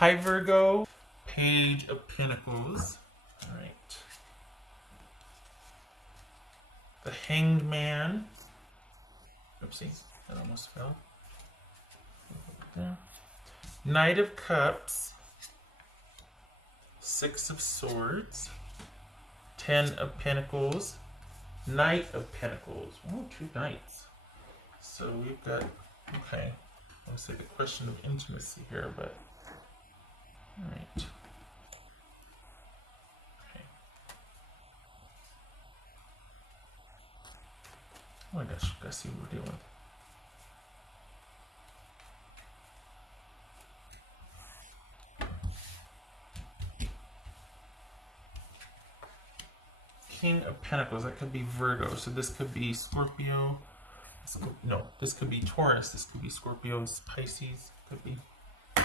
Hi Virgo, Page of Pentacles. All right. The Hanged Man. Oopsie, that almost fell. There. Knight of Cups. Six of Swords. 10 of Pentacles. Knight of Pentacles. Oh, two knights. So we've got, okay, I would say the question of intimacy here, but, all right. Okay. Oh my gosh, gotta see what we're dealing with. King of Pentacles, that could be Virgo, so this could be Scorpio. No, this could be Taurus, this could be Scorpio, Pisces, could be. All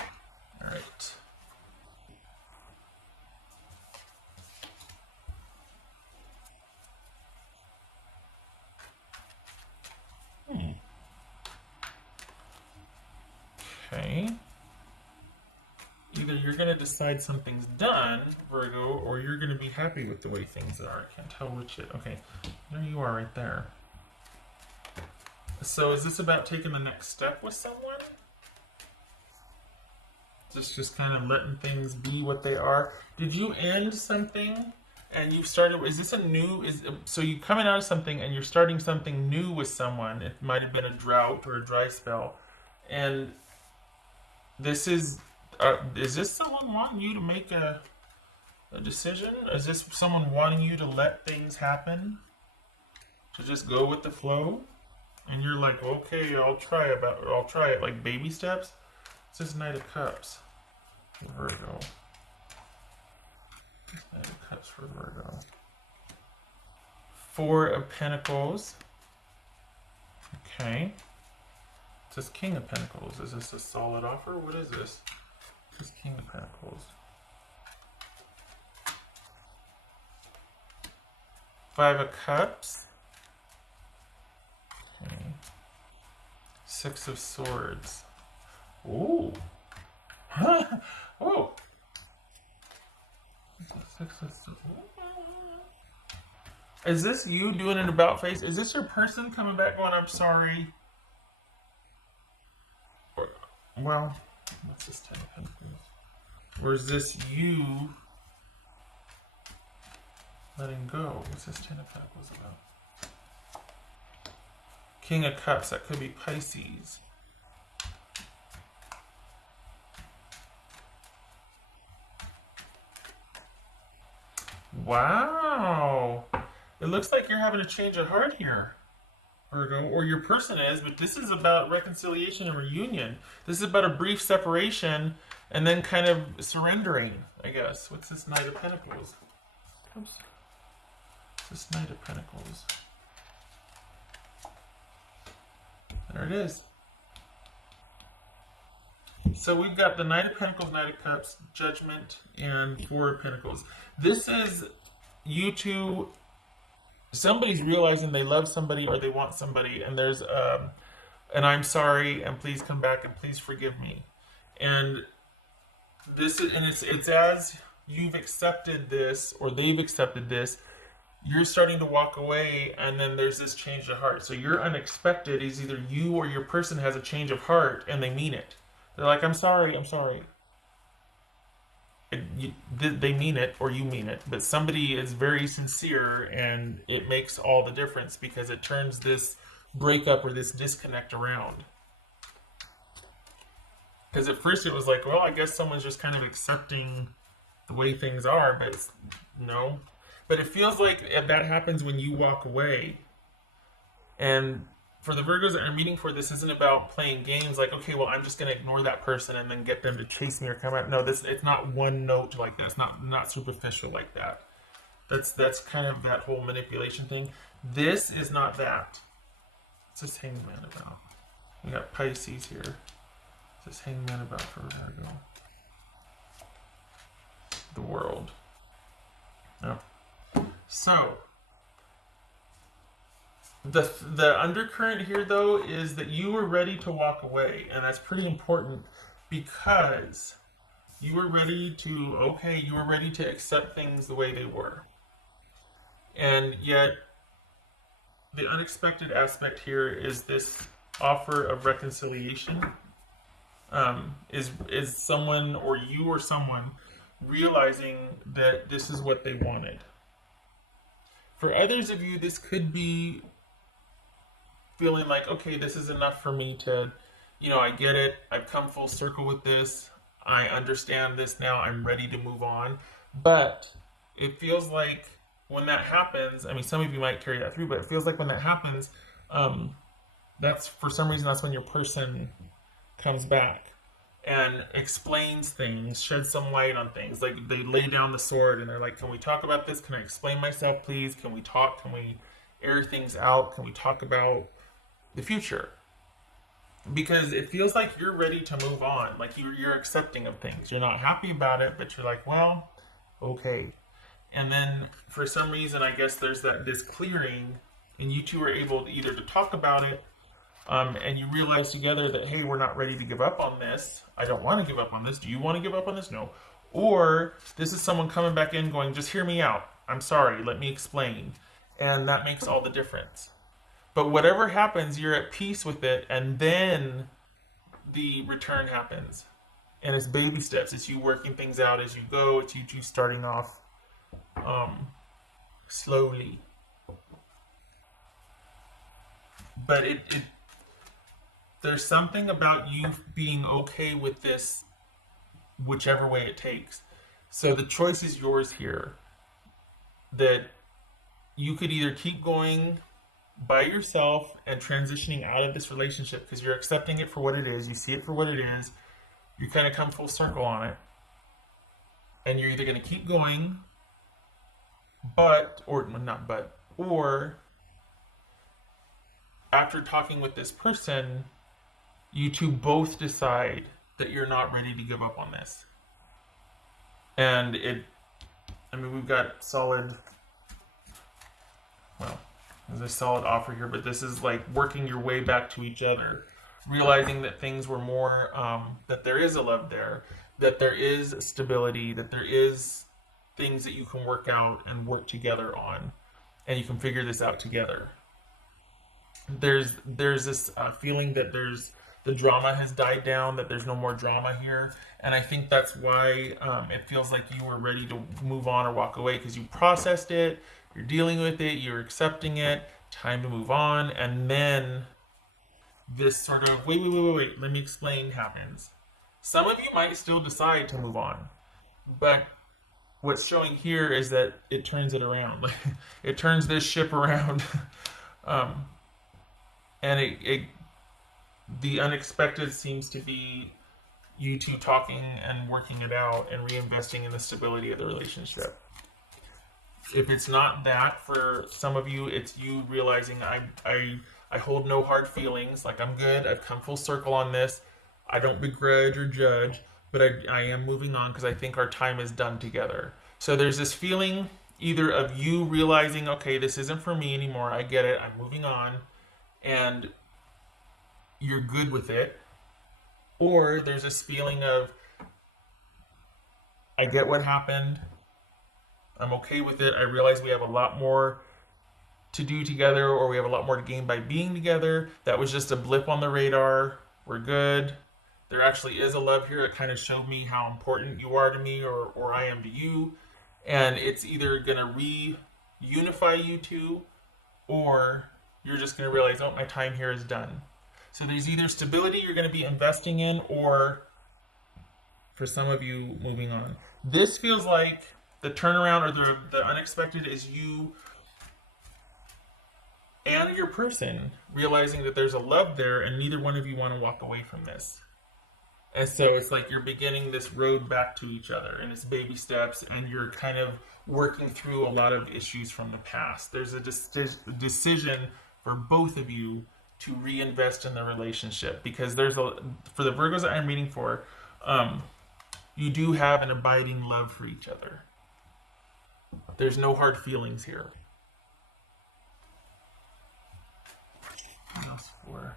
right. Okay. Either you're going to decide something's done, Virgo, or you're going to be happy with the way things are. I can't tell which it. Okay, there you are right there. So is this about taking the next step with someone? Just kind of letting things be what they are? Did you end something and you've started, is this a new, so you coming out of something and you're starting something new with someone? It might have been a drought or a dry spell. And this is this someone wanting you to make a decision? Is this someone wanting you to let things happen? To just go with the flow? And you're like, okay, I'll try it, like baby steps? It's this Knight of Cups for Virgo. Knight of Cups for Virgo. Four of Pentacles. Okay. It says King of Pentacles. Is this a solid offer? What is this? This is King of Pentacles. Five of Cups. Okay. Six of Swords. Ooh. Huh. Oh. Six of Swords. Is this you doing an about face? Is this your person coming back going, I'm sorry? Or, well, what's this 10 of Pentacles? Or is this you letting go? What's this 10 of Pentacles about? King of Cups, that could be Pisces. Wow. It looks like you're having a change of heart here, Virgo, or your person is, but this is about reconciliation and reunion. This is about a brief separation and then kind of surrendering, I guess. What's this Knight of Pentacles? Oops. This Knight of Pentacles. There it is. So we've got the Knight of Pentacles, Knight of Cups, Judgment, and Four of Pentacles. This is you two, somebody's realizing they love somebody or they want somebody, and there's and I'm sorry, and please come back, and please forgive me. And this is, and it's as you've accepted this, or they've accepted this, you're starting to walk away, and then there's this change of heart. So your unexpected is either you or your person has a change of heart, and they mean it. They're like, I'm sorry, I'm sorry. They mean it, or you mean it, but somebody is very sincere, and it makes all the difference because it turns this breakup or this disconnect around. Because at first it was like, well, I guess someone's just kind of accepting the way things are, but no. But it feels like that happens when you walk away. And for the Virgos that are meeting for this, isn't about playing games like, okay, well, I'm just going to ignore that person and then get them to chase me or come out. No, it's not one note like that. It's not superficial like that. That's kind of that whole manipulation thing. This is not that. It's this Hangman about. We got Pisces here. It's this Hangman about for Virgo. The World. No. So the undercurrent here, though, is that you were ready to walk away, and that's pretty important because You were ready to, okay, you were ready to accept things the way they were. And yet, the unexpected aspect here is this offer of reconciliation. Is someone or you or someone realizing that this is what they wanted? For others of you, this could be feeling like, okay, this is enough for me to, I get it. I've come full circle with this. I understand this now. I'm ready to move on. But it feels like when that happens, I mean, some of you might carry that through, but it feels like when that happens, that's for some reason, that's when your person comes back and explains things, sheds some light on things. Like they lay down the sword and they're like, can we talk about this? Can I explain myself, please? Can we talk? Can we air things out? Can we talk about the future? Because it feels like you're ready to move on. Like you're accepting of things. You're not happy about it, but you're like, well, okay. And then for some reason, I guess there's this clearing, and you two are able to either to talk about it, and you realize together that, hey, we're not ready to give up on this. I don't want to give up on this. Do you want to give up on this? No. Or this is someone coming back in going, just hear me out. I'm sorry. Let me explain. And that makes all the difference. But whatever happens, you're at peace with it, and then the return happens. And it's baby steps. It's you working things out as you go. It's you two starting off slowly. But there's something about you being okay with this, whichever way it takes. So the choice is yours here. That you could either keep going by yourself and transitioning out of this relationship because you're accepting it for what it is, you see it for what it is, you kind of come full circle on it, and you're either going to keep going, or after talking with this person, you two both decide that you're not ready to give up on this. And we've got there's a solid offer here, but this is like working your way back to each other, realizing that things were more, that there is a love there, that there is stability, that there is things that you can work out and work together on, and you can figure this out together. There's this feeling that the drama has died down, that there's no more drama here, and I think that's why it feels like you were ready to move on or walk away because you processed it, you're dealing with it, you're accepting it, time to move on, and then this sort of wait, let me explain happens. Some of you might still decide to move on, but what's showing here is that it turns it around. It turns this ship around. And the unexpected seems to be you two talking and working it out and reinvesting in the stability of the relationship. If it's not that for some of you, it's you realizing I hold no hard feelings. Like I'm good. I've come full circle on this. I don't begrudge or judge, but I am moving on because I think our time is done together. So there's this feeling either of you realizing, okay, this isn't for me anymore. I get it. I'm moving on. And you're good with it. Or there's this feeling of, I get what happened. I'm okay with it. I realize we have a lot more to do together, or we have a lot more to gain by being together. That was just a blip on the radar. We're good. There actually is a love here. It kind of showed me how important you are to me, or I am to you. And it's either going to reunify you two, or you're just going to realize, oh, my time here is done. So there's either stability you're going to be investing in, or for some of you, moving on. This feels like the turnaround or the unexpected is you and your person realizing that there's a love there and neither one of you want to walk away from this. And so it's like you're beginning this road back to each other, and it's baby steps, and you're kind of working through a lot of issues from the past. There's a decision for both of you to reinvest in the relationship, because for the Virgos that I'm reading for, you do have an abiding love for each other. There's no hard feelings here. What else for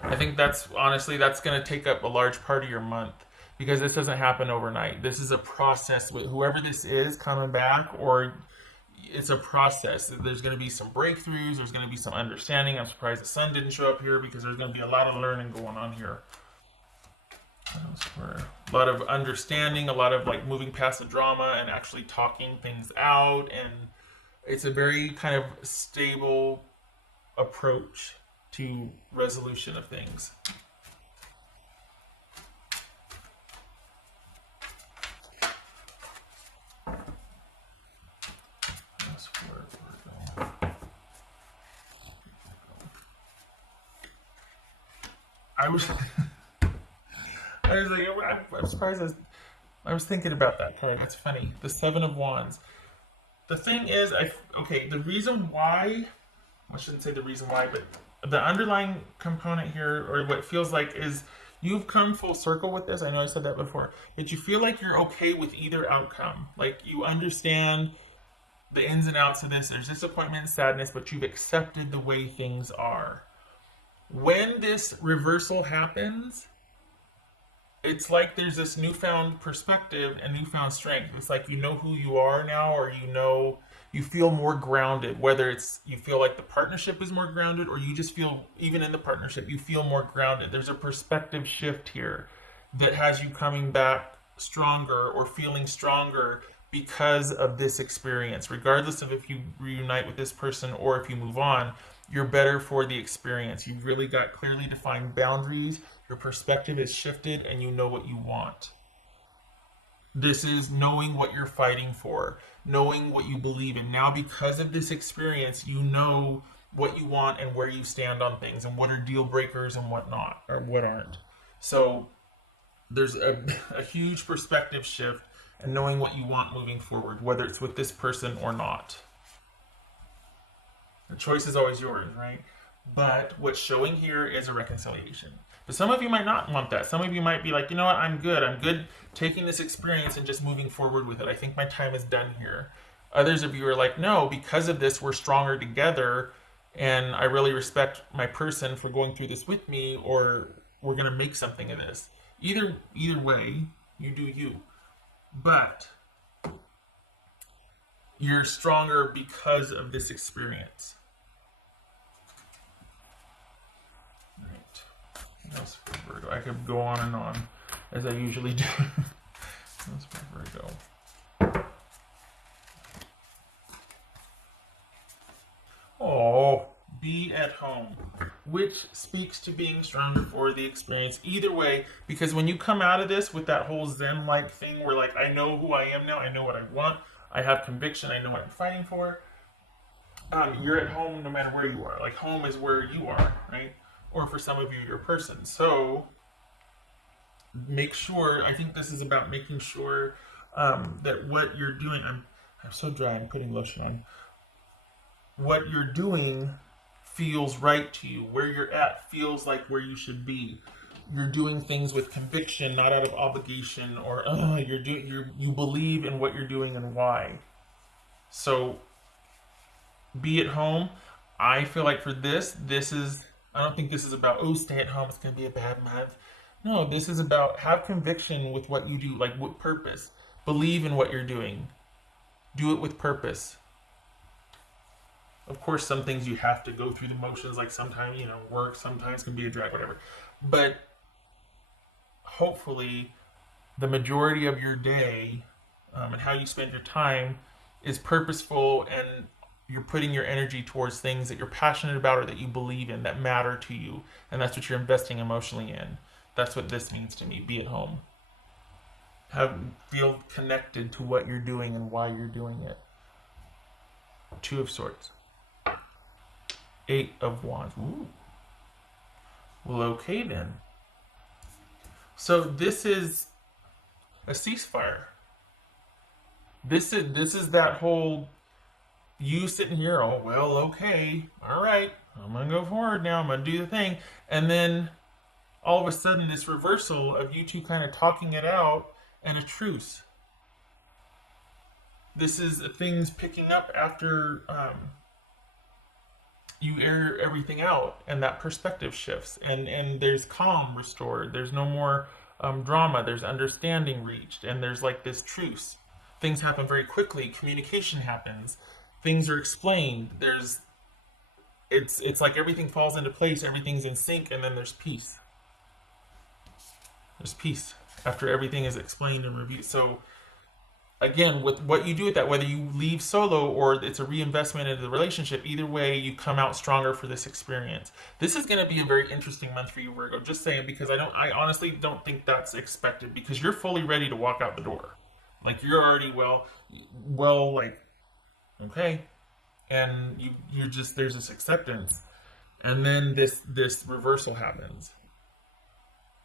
Virgo? I think that's honestly that's going to take up a large part of your month because this doesn't happen overnight. This is a process with whoever this is coming back, or it's a process. There's going to be some breakthroughs. There's going to be some understanding. I'm surprised the sun didn't show up here because there's going to be a lot of learning going on here. A lot of understanding, a lot of like moving past the drama and actually talking things out. And it's a very kind of stable approach to resolution of things. I was, I was like, I'm surprised. I was thinking about that card. That's funny. The Seven of Wands. The thing is, okay. The reason why, I shouldn't say the reason why, but the underlying component here, or what feels like, is you've come full circle with this. I know I said that before, but you feel like you're okay with either outcome. Like you understand the ins and outs of this. There's disappointment and sadness, but you've accepted the way things are. When this reversal happens, it's like there's this newfound perspective and newfound strength. It's like you know who you are now, or you feel more grounded. Whether it's you feel like the partnership is more grounded, or you just feel, even in the partnership, you feel more grounded. There's a perspective shift here that has you coming back stronger or feeling stronger because of this experience. Regardless of if you reunite with this person or if you move on, you're better for the experience. You've really got clearly defined boundaries. Your perspective is shifted and you know what you want. This is knowing what you're fighting for, knowing what you believe in. Now, because of this experience, you know what you want and where you stand on things and what are deal breakers and what not, or what aren't. So there's a huge perspective shift and knowing what you want moving forward, whether it's with this person or not. The choice is always yours, right? But what's showing here is a reconciliation. But some of you might not want that. Some of you might be like, you know what, I'm good. I'm good taking this experience and just moving forward with it. I think my time is done here. Others of you are like, no, because of this, we're stronger together. And I really respect my person for going through this with me, or we're going to make something of this. Either way, you do you. But you're stronger because of this experience. Right. That's for Virgo. I could go on and on, as I usually do. That's for Virgo. Oh, be at home, which speaks to being stronger for the experience. Either way, because when you come out of this with that whole Zen-like thing where like, I know who I am now, I know what I want, I have conviction, I know what I'm fighting for, you're at home no matter where you are. Like home is where you are, right? Or for some of you, your person. So make sure, I think this is about making sure that what you're doing, I'm so dry, I'm putting lotion on. What you're doing feels right to you. Where you're at feels like where you should be. You're doing things with conviction, not out of obligation, or you believe in what you're doing and why. So be at home. I feel like for this is, I don't think this is about, oh, stay at home, it's going to be a bad month. No, this is about have conviction with what you do, like with purpose. Believe in what you're doing. Do it with purpose. Of course, some things you have to go through the motions, like sometimes, work sometimes can be a drag, whatever. But hopefully, the majority of your day and how you spend your time is purposeful, and you're putting your energy towards things that you're passionate about or that you believe in, that matter to you. And that's what you're investing emotionally in. That's what this means to me. Be at home. Feel connected to what you're doing and why you're doing it. Two of Swords. Eight of Wands. Ooh. Well, okay then. So this is a ceasefire. This is that whole you sitting here, oh well, okay, all right, I'm gonna go forward now, I'm gonna do the thing, and then all of a sudden this reversal of you two kind of talking it out and a truce. This is things picking up after you air everything out, and that perspective shifts, and there's calm restored. There's no more drama. There's understanding reached, and there's like this truce. Things happen very quickly. Communication happens. Things are explained. It's like everything falls into place. Everything's in sync, and then there's peace. There's peace after everything is explained and reviewed. So again, with what you do with that, whether you leave solo or it's a reinvestment into the relationship, either way, you come out stronger for this experience. This is going to be a very interesting month for you, Virgo. Just saying, because I honestly don't think that's expected, because you're fully ready to walk out the door. Like you're already like okay, and you're just there's this acceptance, and then this reversal happens.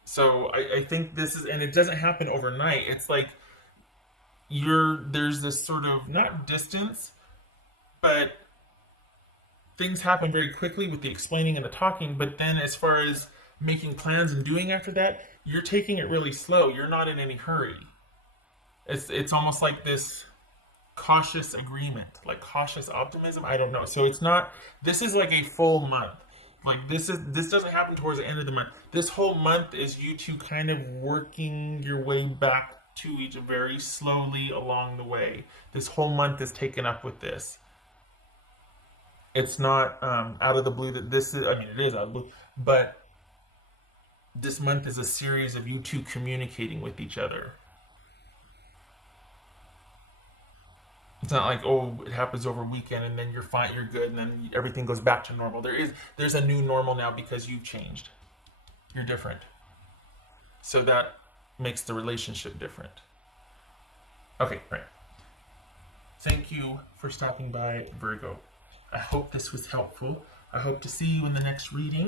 So I think this is, and it doesn't happen overnight. It's like there's this sort of not distance, but things happen very quickly with the explaining and the talking. But then as far as making plans and doing after that, you're taking it really slow. You're not in any hurry. It's almost like this cautious agreement, like cautious optimism. I don't know. So it's not. This is like a full month. Like this doesn't happen towards the end of the month. This whole month is you two kind of working your way back to each very slowly along the way. This whole month is taken up with this. It's not out of the blue that this is. I mean, it is out of the blue, but this month is a series of you two communicating with each other. It's not like, oh, it happens over a weekend and then you're fine, you're good, and then everything goes back to normal. There's a new normal now because you've changed. You're different. So that makes the relationship different. Okay, right. Thank you for stopping by, Virgo. I hope this was helpful. I hope to see you in the next reading.